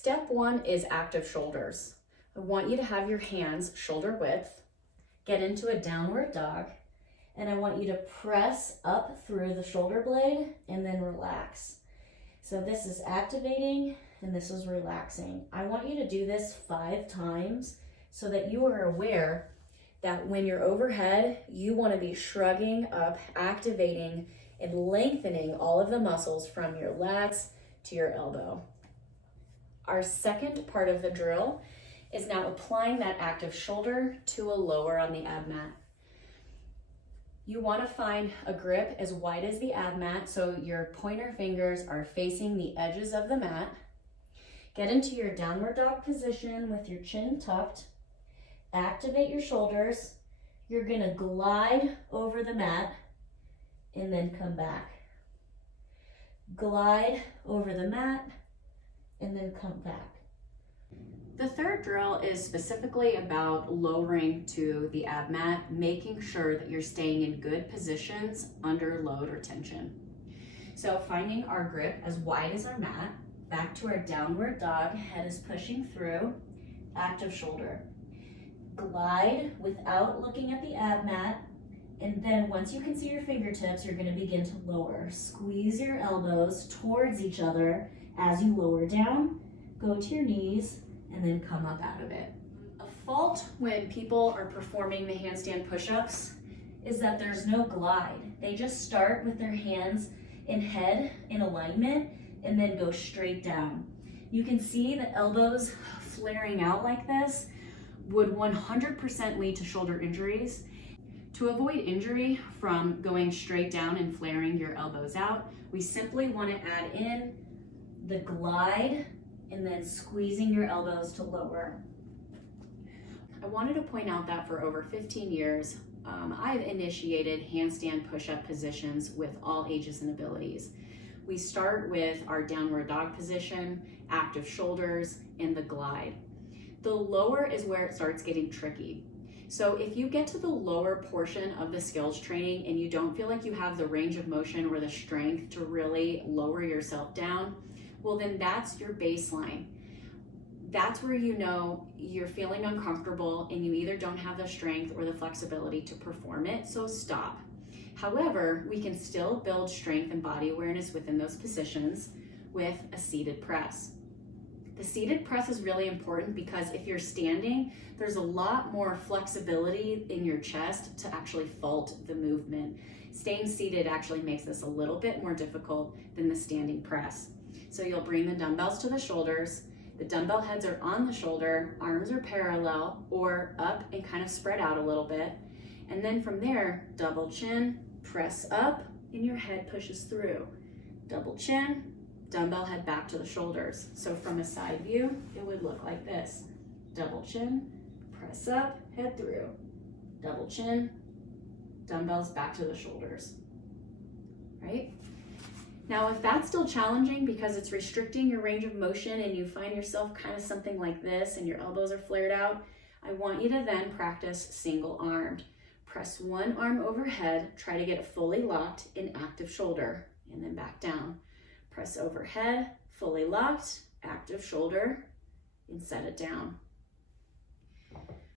Step one is active shoulders. I want you to have your hands shoulder width, get into a downward dog, and I want you to press up through the shoulder blade and then relax. So this is activating and this is relaxing. I want you to do this 5 times so that you are aware that when you're overhead, you want to be shrugging up, activating, and lengthening all of the muscles from your lats to your elbow. Our second part of the drill is now applying that active shoulder to a lower on the ab mat. You want to find a grip as wide as the ab mat so your pointer fingers are facing the edges of the mat. Get into your downward dog position with your chin tucked. Activate your shoulders. You're going to glide over the mat and then come back. Glide over the mat and then come back. The third drill is specifically about lowering to the ab mat, making sure that you're staying in good positions under load or tension. So finding our grip as wide as our mat, back to our downward dog, head is pushing through, active shoulder. Glide without looking at the ab mat, and then once you can see your fingertips, you're going to begin to lower. Squeeze your elbows towards each other as you lower down, go to your knees, and then come up out of it. A fault when people are performing the handstand push-ups is that there's no glide. They just start with their hands and head in alignment and then go straight down. You can see the elbows flaring out like this would 100% lead to shoulder injuries. To avoid injury from going straight down and flaring your elbows out, we simply want to add in the glide and then squeezing your elbows to lower. I wanted to point out that for over 15 years, I've initiated handstand push-up positions with all ages and abilities. We start with our downward dog position, active shoulders, and the glide. The lower is where it starts getting tricky. So if you get to the lower portion of the skills training and you don't feel like you have the range of motion or the strength to really lower yourself down, well then that's your baseline. That's where you know you're feeling uncomfortable and you either don't have the strength or the flexibility to perform it, so stop. However, we can still build strength and body awareness within those positions with a seated press. The seated press is really important because if you're standing, there's a lot more flexibility in your chest to actually fault the movement. Staying seated actually makes this a little bit more difficult than the standing press. So you'll bring the dumbbells to the shoulders, the dumbbell heads are on the shoulder, arms are parallel or up and kind of spread out a little bit. And then from there, double chin, press up, and your head pushes through. Double chin, dumbbell head back to the shoulders. So from a side view, it would look like this. Double chin, press up, head through. Double chin, dumbbells back to the shoulders, right? Now, if that's still challenging because it's restricting your range of motion and you find yourself kind of something like this and your elbows are flared out, I want you to then practice single armed. Press one arm overhead, try to get it fully locked in active shoulder, and then back down. Press overhead, fully locked, active shoulder, and set it down.